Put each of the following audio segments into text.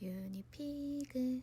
유니피그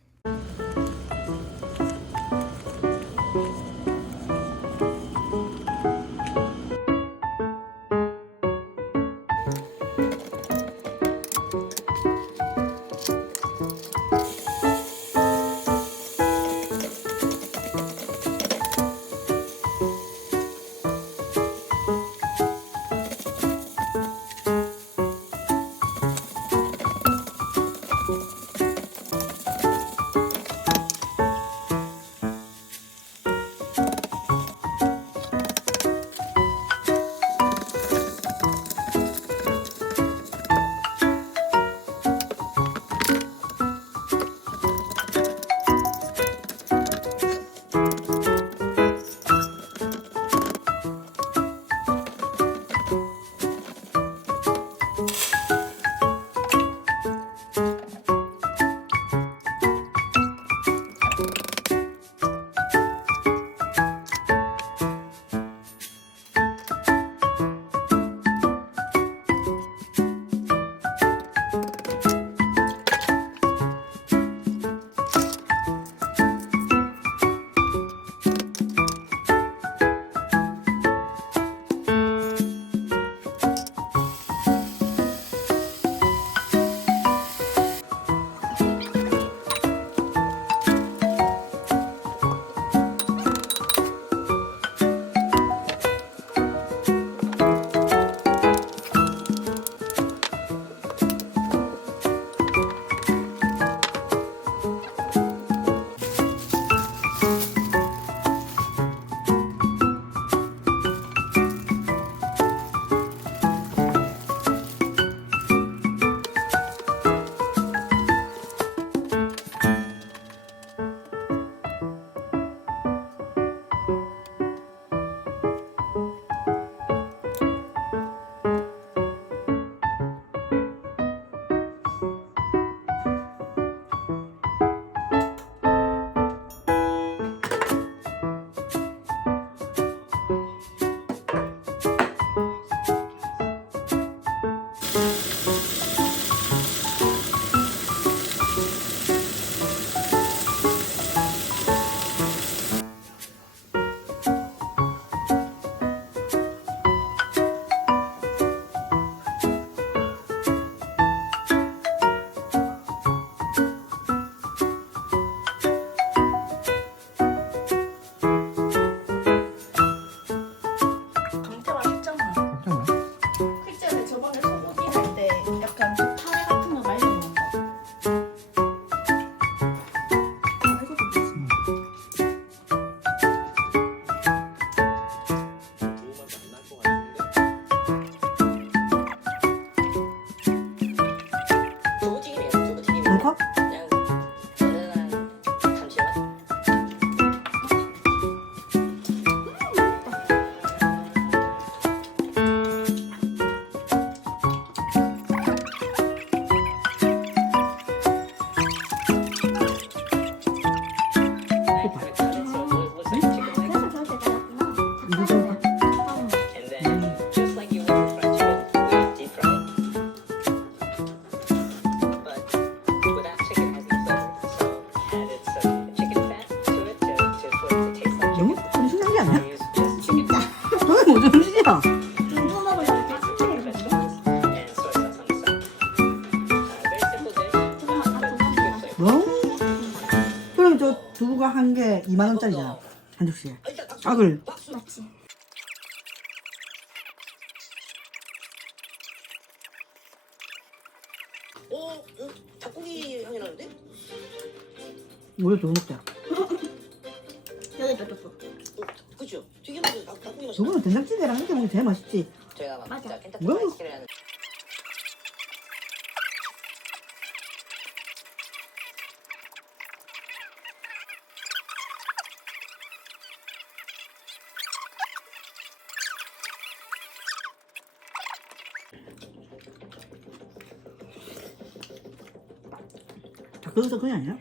원짜리야. 한 접시에. 닭을. 맞지. 어, 아, 이거 아, 어, 어, 닭고기 향이 나는데? 뭐야, 더 먹자. 그죠? 튀김 맛 닭고기 맛이 나. 저거는 된장찌개랑 함께 먹으면 제일 맛있지. 저희가 맞아. 진짜 켄타키 뭐? 맛있게 자, 거기서 그냥 아니야?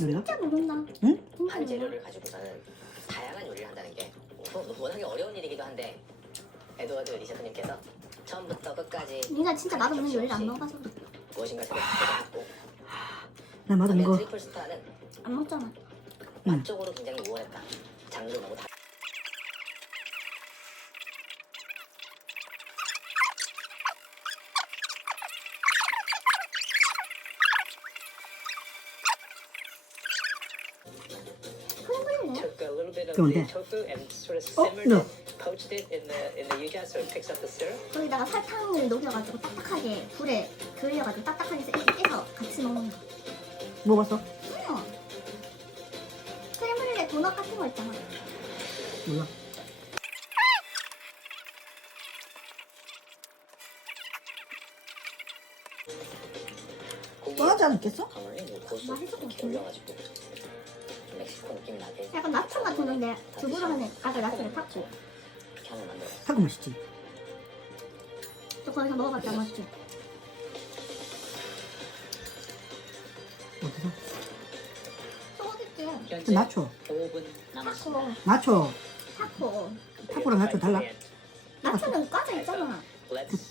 우리가? 진짜 모른다. 응? 한 재료를 가지고서는 다양한 요리를 한다는 게 워- 워낙에 어려운 일이기도 한데 에드워드 리셰프님께서 처음부터 끝까지 니가 진짜 맛없는 요리를 안 먹어서. 무엇인가 도전했고 나 맛없는 반면 거. 트리플 스타는 안 먹잖아. 응. 맛적으로 굉장히 우월했다. 장르도 너무 다. 크림블리네. Took a little bit of 그런데. the tofu and sort of 어? simmered 네. it, poached it in the in the yuja so it picks up the syrup. 거기다가 설탕을 녹여가지고 딱딱하게 불에 그을려가지고 딱딱하게 이렇게 떼서 같이 먹는 거. 먹어봤어? 어. 크림블리에 도넛 같은 거 있잖아. 몰라. 뻔하지 않겠어? 고수 맛있을 것 이렇게? 올려가지고 느낌 나게 약간 나초 같은 건데 두부로 하면 아까 나초를 탔고 이렇게 하면 만들어. 타고 맛있지. 또 거기서 먹어봤자 맛있지. 어디서? 소고기집 현재 나초. 5분 타코 나초. 타코 타코랑 나초 달라? 나초는 까져 있잖아.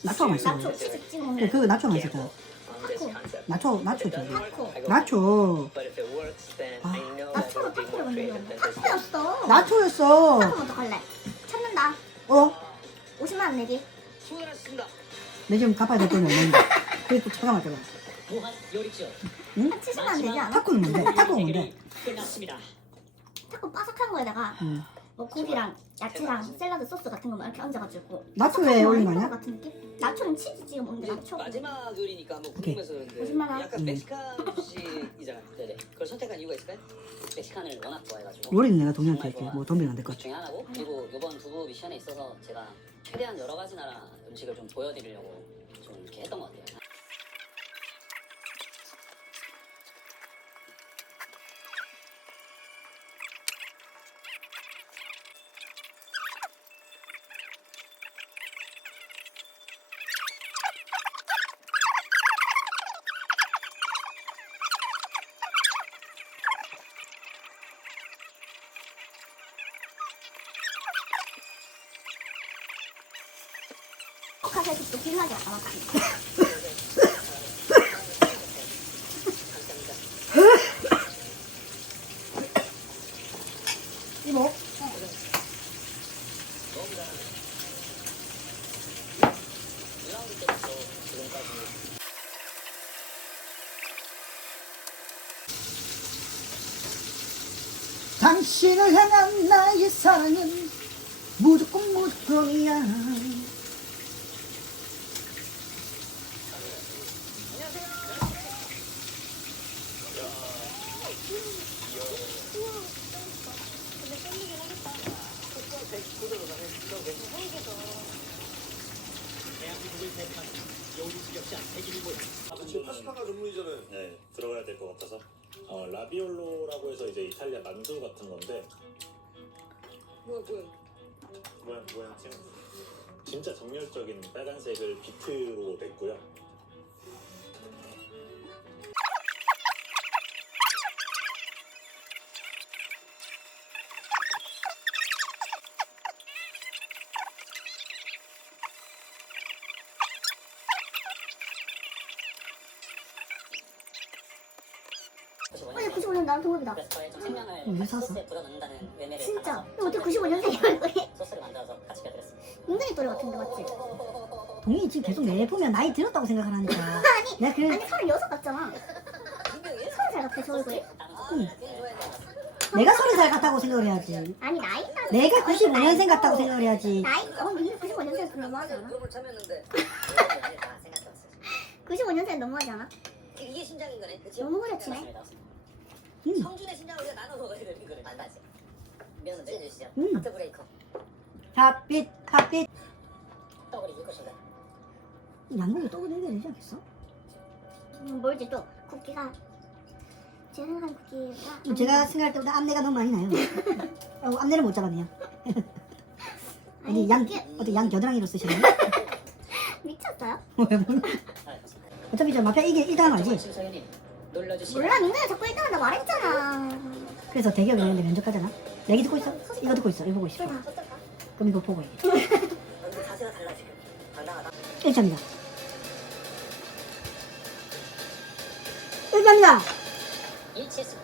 나초가 맛있어. 나초 치즈 찍어 먹는 그거 나초 맛있다. on this 타코. 아. 타코를 more creative 만들어. than this. 타코였어. 나초였어. 타코 먼저 갈래. 찾는다. 어? 50만 원 내기. 수고하셨습니다. 내 지금 갚아야 될 돈이 없는데. 그게 또 차가 맞잖아. 무한 요리죠. 한 70만 원 되지 않아? 타코는 뭔데? 타코가 뭔데? 끝났습니다. 타코 바삭한 거에다가 응. 뭐 고기랑 야채랑 샐러드 소스 같은 거막 이렇게 얹어가지고 나초에 올린 거 아니야? 같은 느낌? 나초는 치즈 찍어 먹는데 나초 마지막 요리니까 뭐 오케이. 궁금해서 그런데 거짓말 하나? 약간 음. 멕시칸 음식이잖아요. 네네. 그걸 선택한 이유가 있을까요? 멕시칸을 워낙 좋아해가지고 요리는 내가 동료한테 할게. 뭐 덤비면 안 될것그 같아. 중에 하나고 그리고 이번 두부 미션에 있어서 제가 최대한 여러 가지 나라 음식을 좀 보여드리려고 좀 이렇게 했던 것 같아요. 카페도 또 필요하지 않아? 이모 당신을 향한 나의 사랑은 무조건 무조건이야. 지금 파스타가 전문이잖아요. 네, 들어가야 될 것 같아서. 어, 라비올로라고 해서 이제 이탈리아 만두 같은 건데 뭐야 뭐야? 지금 진짜 정열적인 빨간색을 비트로 냈고요. 아니 95년 나랑 동갑이다 그래서 저의 좀 생명을 왜 같이 샀어? 소스에 넣는다는 진짜 담아서 이거 어떻게 95년생이야 이거 소스를 만들어서 같이 곁들였습니다. 은근히 또래 같은데 맞지? 동이 지금 계속 내 보면 나이 들었다고 생각하니까. 아니 내가 그래, 아니 36 같잖아 분명히 30살 같아 저 얼굴이 내가 서른 살 같다고 생각을 해야지. 아니 나이 나 내가 95년생 같다고 생각을 해야지. 나이 어 근데 95년생 너무하지 않아? 그룹을 참였는데 그런 걸다 생각해봤어요. 95년생 너무하지 않아? 이게 심장인 거네? 너무 그렇지네 맞습니다. 맞습니다. 음. 성준의 심장을 우리가 나눠 먹어야 되는. 안 맞지. 면은 찢어주시죠. 음. 하트 브레이커. 핫빛, 핫빛. 떡을 익을 것인가? 양고기 떡을 내야 되지 않겠어? 음, 뭘지 또 국기가 제가 생각한 국기가 음, 제가 생각할 때보다 암내가 너무 많이 나요. 어, 암내를 못 잡았네요. 아니, 양, 국기- 어디 양 겨드랑이로 쓰시나요? 미쳤어요? 아. 어차피 저 마피아 이게 1등 알지? 심사위원님 눌러주시고 몰라 민준아 자꾸 일단 나 말했잖아. 그래서 대기업 있는데 면접하잖아. 얘기 듣고 있어? 이거 듣고 있어. 이거 보고 있어. 그럼 이거 보고 해 자세가 달라 지금. 1점이다. 1점이다. 일치수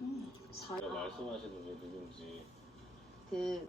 음, 사... 말씀하시는 게 누군지. 그.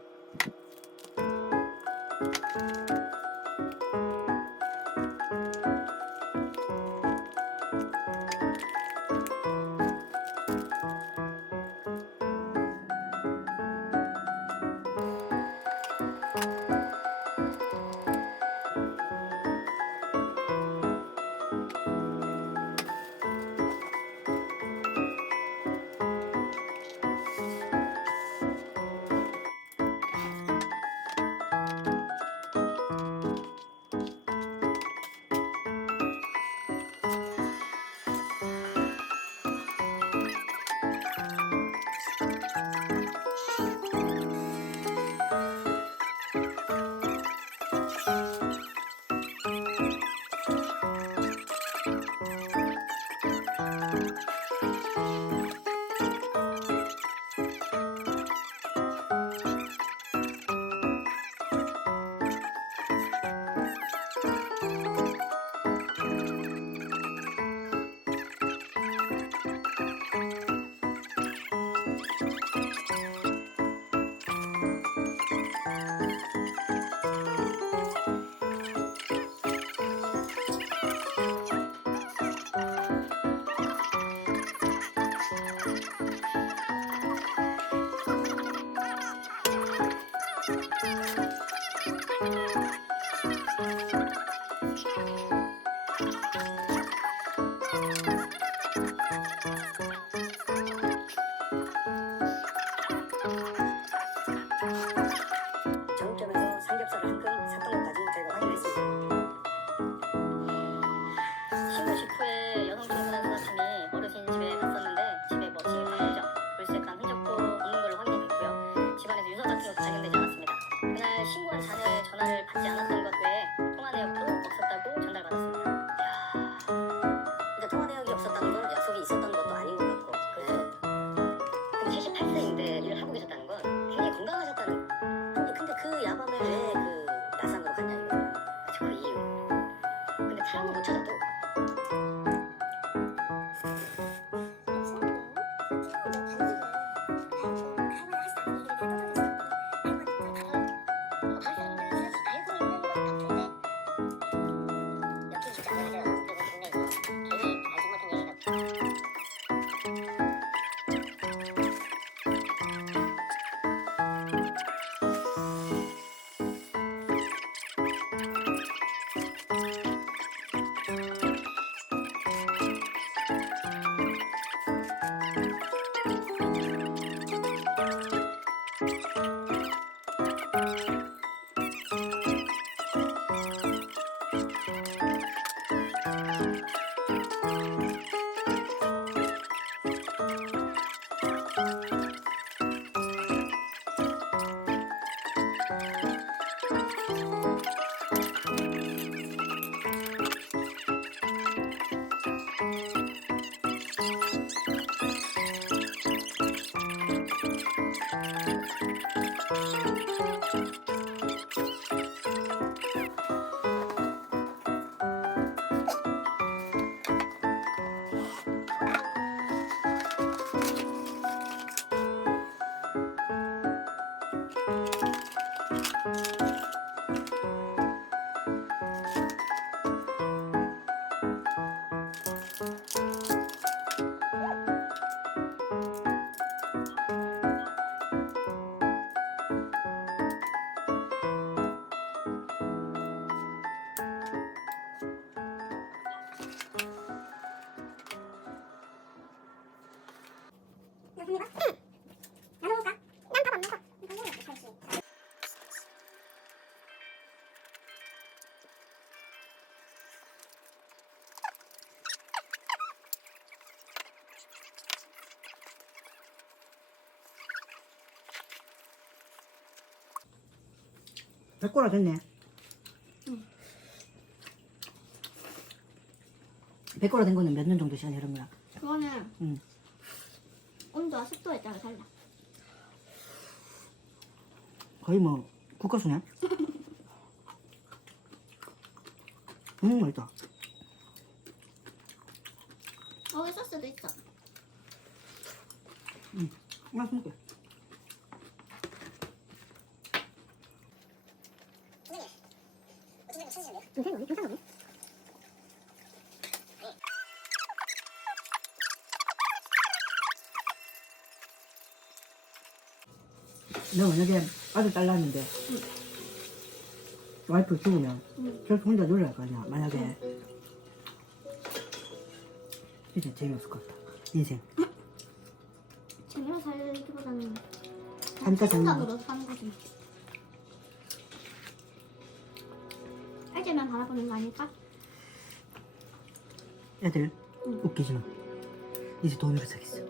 해봐. 응. 나도 응. 배꼬라 된 거는 몇 년 정도 시간이 흐른 거야? 그거는 응. 습도에 따라 달라. 거의 뭐 국가수네. 음 맛있다. 거기 소스도 있어. 맛있게. 요새 어디? 요새 어디? 내가 만약에 아들 딸났는데 와이프 죽으면 결국 혼자 놀랄 거 아니야 만약에 진짜 재미없을 것 같다 인생 재미로 살기보다는 잠깐 생각으로 사는 거지. 애들만 바라보는 거 아닐까? 애들 웃기지 마 이제 돈으로 사겠어 어.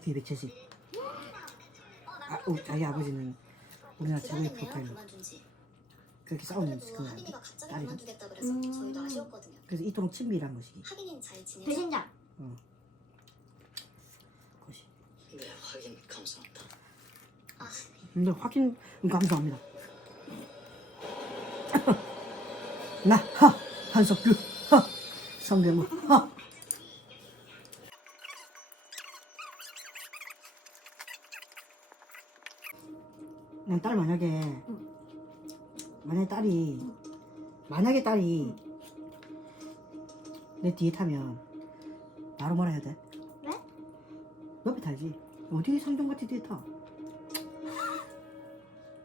IQ 270 아, 어, 자기 아버지는 우리나라 최고의 프로파일러 그렇게 싸우는 그 그래서 음. 그래서 이토록 친밀한 것이 하빈이는 잘 지내죠? 배신자. 것이 네, 확인 감사합니다. 근데 확인 감사합니다. 나 하, 한석규 하, 성대모 하. 난 딸 만약에 만약에 딸이 만약에 딸이 내 뒤에 타면 바로 뭐라 해야 돼? 왜? 옆에 타야지 어디 상종같이 뒤에 타?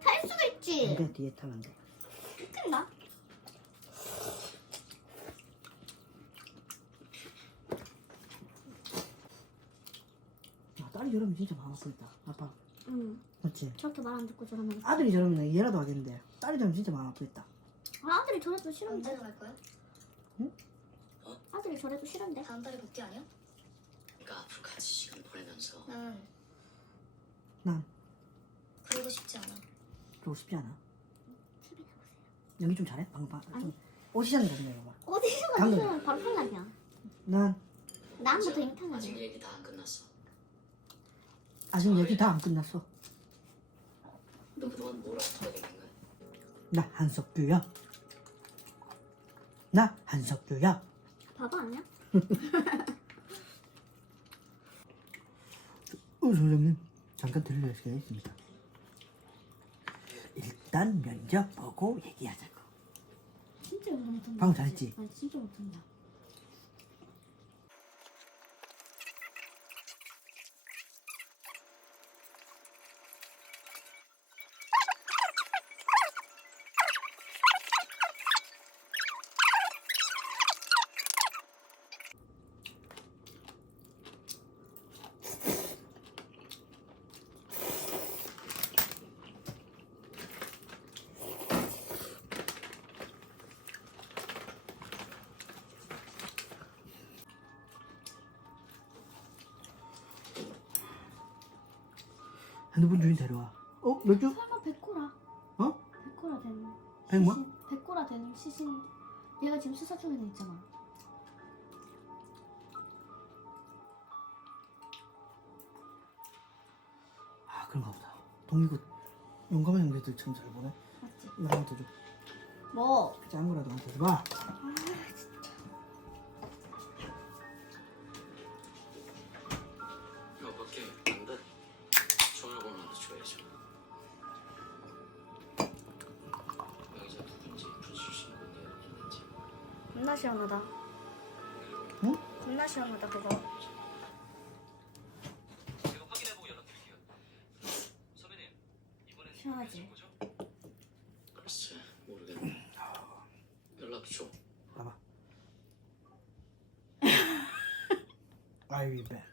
탈 수도 있지. 근데 뒤에 타면 안 돼. 큰다. 야, 딸이 저러면 진짜 마음 아프겠다. 아빠. 응. 맞지? 저렇게 말 안 듣고 저러면. 아들이 저러면 얘라도 하겠는데 딸이 저러면 진짜 마음 아프겠다. 아, 아들이 저래도 싫은데. 갈 거야? 아들이 저래도 싫은데. 다음 달에 복귀 아니야? 그러니까 앞으로 같이 시간 보내면서 난 난 그러고 싶지 않아. 그러고 싶지 않아. 연기 좀 잘해? 방금 봐. 좀 오디션 같은 거 해봐. 어디서 방금. 가면 바로 탈락이야. 난 나부터 이미 아직 탈락이야. 얘기 다 안 끝났어. 아직 얘기 다 안 끝났어. 너 그동안 뭘 어떻게 된 거야? 나 한석규야. 나 한석규야. 바보 아니야? 어, 소장님 잠깐 들릴 시간이 있습니다. 일단 면접 보고 얘기하자고. 진짜 못한다. 방금 잘했지? 아니, 진짜 못한다. 그런가 보다. 동이구 용감한 형제들 참 잘 보네. 맞지? 이거 하나 더 줘. 뭐? 짠 거라도 하나 더 줘봐. Be back.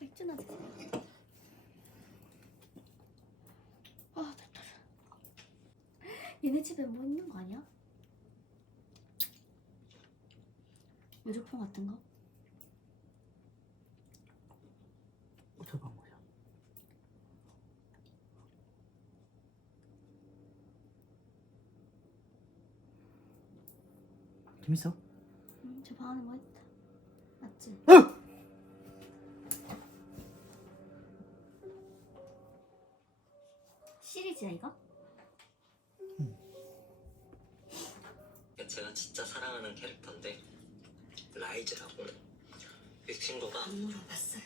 맥주나 드세요. 얘네 집에 뭐 있는 거 아니야? 유조품 같은 거? 저봐 뭐야? 재밌어? 응, 저방 안에 뭐 있다. 맞지? 시리즈야 이거? 제가 진짜 사랑하는 캐릭터인데 라이즈라고 이 친구가 안 물어봤어요.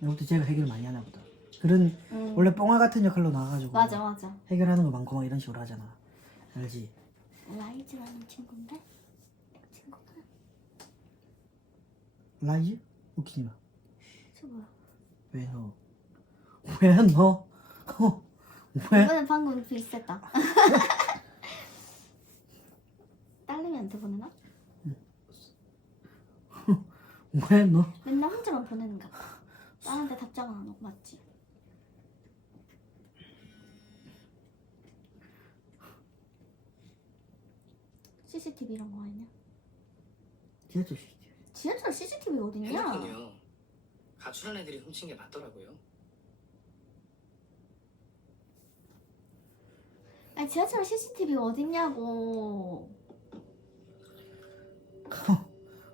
이것도 제가 해결 많이 하나 보다. 그런 응. 원래 뽕아 같은 역할로 나와가지고 맞아 맞아. 해결하는 거 많고 막 이런 식으로 하잖아. 알지? 라이즈라는 친구인데? 친구가? 라이즈? 웃기지 마. 저 뭐야? 왜 너? 왜 너? 어? 왜? 이번엔 방금 비슷했다. 딸내미한테 보내나? 왜 너? 맨날 혼자만 보내는가 봐. 나한테 답장 안 하고 맞지? CCTV 이런 거 아니냐? 지하철 시티. 지하철 CCTV 어딨냐? 핸드폰이요. 가출한 애들이 훔친 게 맞더라고요. 아니 지하철 CCTV 어딨냐고.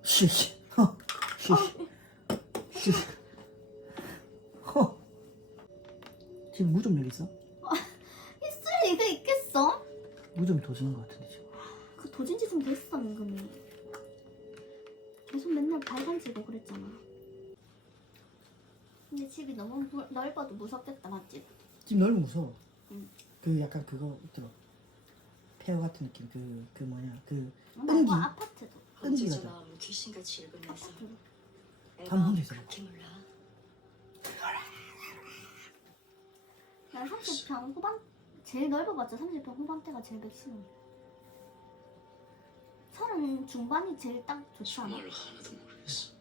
쉬쉬. 허. 쉬쉬. 쉬. 허. 지금 무좀 여기 있어? 있을 리가 있겠어? 무좀 도지는 것 같은데 도진 짓은 됐어 은근히. 계속 맨날 발간지고 그랬잖아. 근데 집이 너무 무- 넓어도 무섭겠다 맞지? 지금 넓으면 무서워. 응. 그 약간 그거 있더라. 페어 같은 느낌. 그, 그 뭐냐. 그 은기. 뭐 아파트도. 끈기 같아. 마음을 귀신같이 읽으면서 아파트도. 있어. 그렇게 몰라. 난 30평 후반 제일 넓어봤자 30평 후반대가 제일 맥시멈. 서른 중반이 제일 딱 좋지 않아? 정말로 하나도 모르겠어.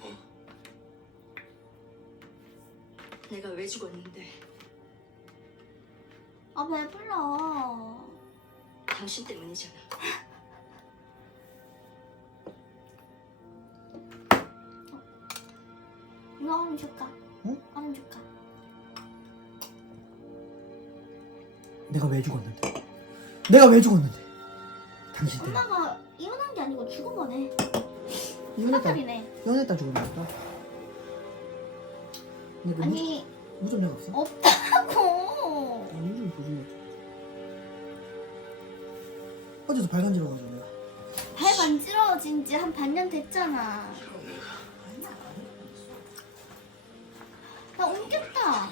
뭐? 내가 왜 죽었는데 아 배불러. 당신 때문이잖아. 이거 얼음 줄까? 응? 얼음 줄까? 내가 왜 죽었는데? 내가 왜 죽었는데? 당신 때문에. 엄마가 이혼한 게 아니고 죽은 거네. 이혼했다. 사살이네. 이혼했다 죽은 거다. 근데 그 아니 무좀 약 없어? 없다고. 아, 무좀 보지 어제도 발간지러가지고 내가. 발 간지러워진 지 한 반년 됐잖아. 나 옮겼다.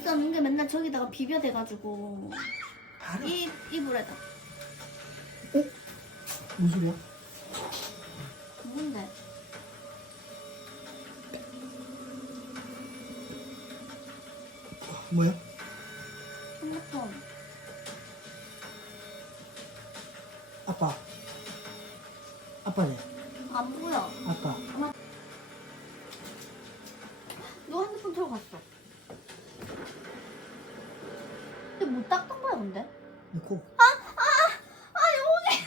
옮겼어. 민규 맨날 저기다가 비벼대가지고 발을 이 이불에다. 무슨 소리야? 뭔데? 뭐야? 핸드폰. 아빠. 아빠네. 안 보여. 아빠. 너 핸드폰 들어갔어. 거야 근데? 내 코. 아 여기.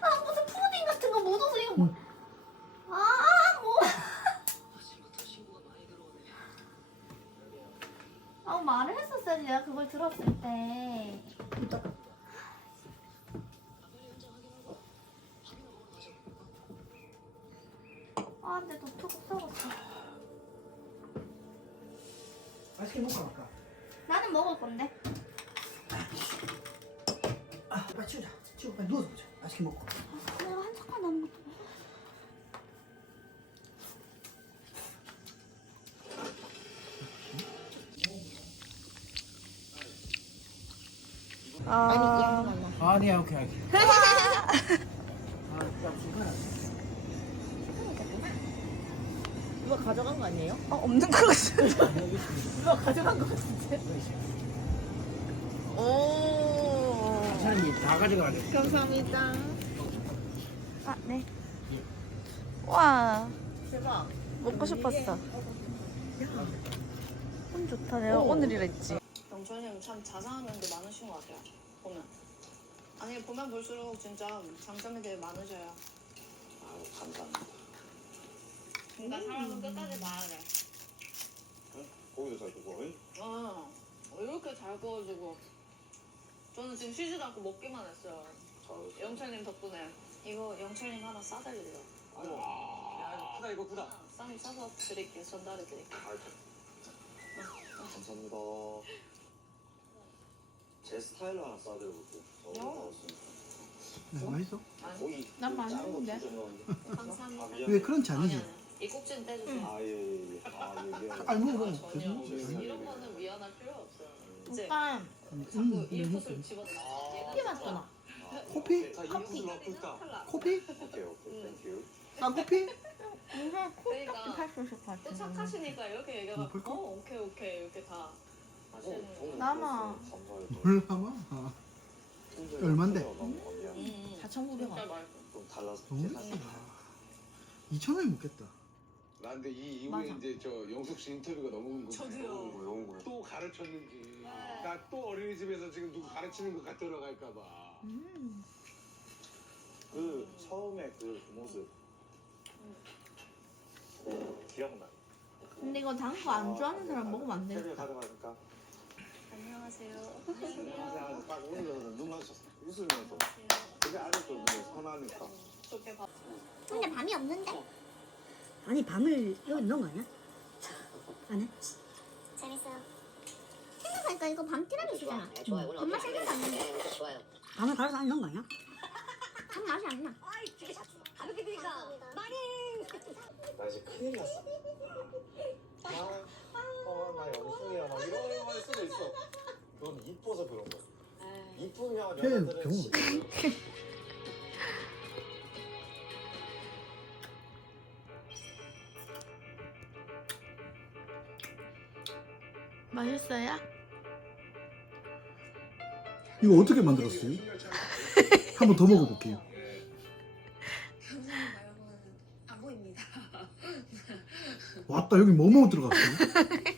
아 무슨 푸딩 같은 거 묻어서 이거. 응. 아 뭐. 신고가 많이 들어오네. 아 말을 했었어야지 내가 그걸 들었을 때. 아 근데 노트북 썩었어. 맛있게 먹고 갈까? 나는 먹을 건데. 아, 빨리 치우자. 치우고 빨리 누워서 보자. 맛있게 먹고. 아, 내가 한 숟갈 남은 것도 먹어. 아니야, 오케이, 오케이. 누가 가져간 거 아니에요? 어, 없는 것 같아. 누가 가져간 거 같은데? 오. 잘 사장님 다 가져가네. 감사합니다. 아, 네. 와. 대박. 먹고 싶었어. 운 좋다. 내가 오 늘이랬지. 영철님 참 자상한 면도 많으신 것 같아요. 보면. 아니 보면 볼수록 진짜 장점이 되게 많으셔요. 아유 감사합니다. 그러니까 사람은 끝까지 봐야 돼. 고기도 잘 구워. 응? 어, 이렇게 잘 구워주고. 저는 지금 쉬지도 않고 먹기만 했어요. 잘했어. 영철님 덕분에. 이거 영철님 하나 싸드릴게요. 아유, 야 이거 크다 이거 크다. 쌈이 싸서 드릴게요. 전달해 드릴게요. 아유, 감사합니다. 제 스타일로 하나 싸드려볼게요. 저 어? 나왔으니까. 네, 맛있어? 고기 난 작은 거 맛있는데? 감사합니다. 아. 왜 크런치 아니, 아니지? 아니. 이 꼭지는 떼주세요. 아, 예, 예, 예. 아, 예, 미안해. 아니 뭐 아, 그럼 전혀. 되지. 이런 거는 미안할 필요 없어요. 이제 오빠, 자꾸 음, 인풋을 음, 집어넣어. 커피. 코피? 다 이것을 넣고 있다. 코피? 오케이, 오케이, 땡큐. 아 코피? 그러니까 할수 있을 것 또 같아. 착하시니까 이렇게 얘기하면 음? 어 오케이 오케이 이렇게 다 하시는 어, 거. 남아. 감사해요. 몰라마. 아, 얼만데? 너무 미안. 음, 4,900원. 진짜 맛있어. 좀 달라서 너무 계산. 비싸다. 2천 원이 먹겠다. 나 근데 이 이후에 맞아. 이제 저 영숙 씨 인터뷰가 너무 궁금해. 저도요. 너무 너무 그래. 또 가르쳤는지. 네. 나 또 어린이집에서 지금 누구 가르치는 것 같아 들어갈까 봐. 음. 그 처음에 그 모습. 네, 기억나. 근데 이거 단 거 안 좋아하는 사람 먹으면 안 되겠다. 가져가니까. 안녕하세요. 안녕하세요. 딱 오면서 눈 마주쳤어. 웃으면서. 그게 아직도 눈에 선하니까. 봐. 근데 밤이 없는데? 아니 밤을 여기 넣은 거 아니야? 안에? 재밌어요. 생각하니까 이거 밤 티라미수잖아. 네, 좋아요. 오늘 밥맛이 어떻게 하나도 안 나네. 네, 좋아요. 밤을 갈아서 안에 넣은 거 아니야? 밥 맛이 안 나. 가볍게 드니까 나 이제 큰일 났어. 아, 어, 나 영순이야. 막 이런 말 수도 있어. 그건 이뻐서 그런 거야. 이쁘면 걔 여자들은 맛있어요? 이거 어떻게 만들었어요? 한 번 더 먹어볼게요. 안 보입니다. 왔다 여기 뭐뭐 들어갔어요?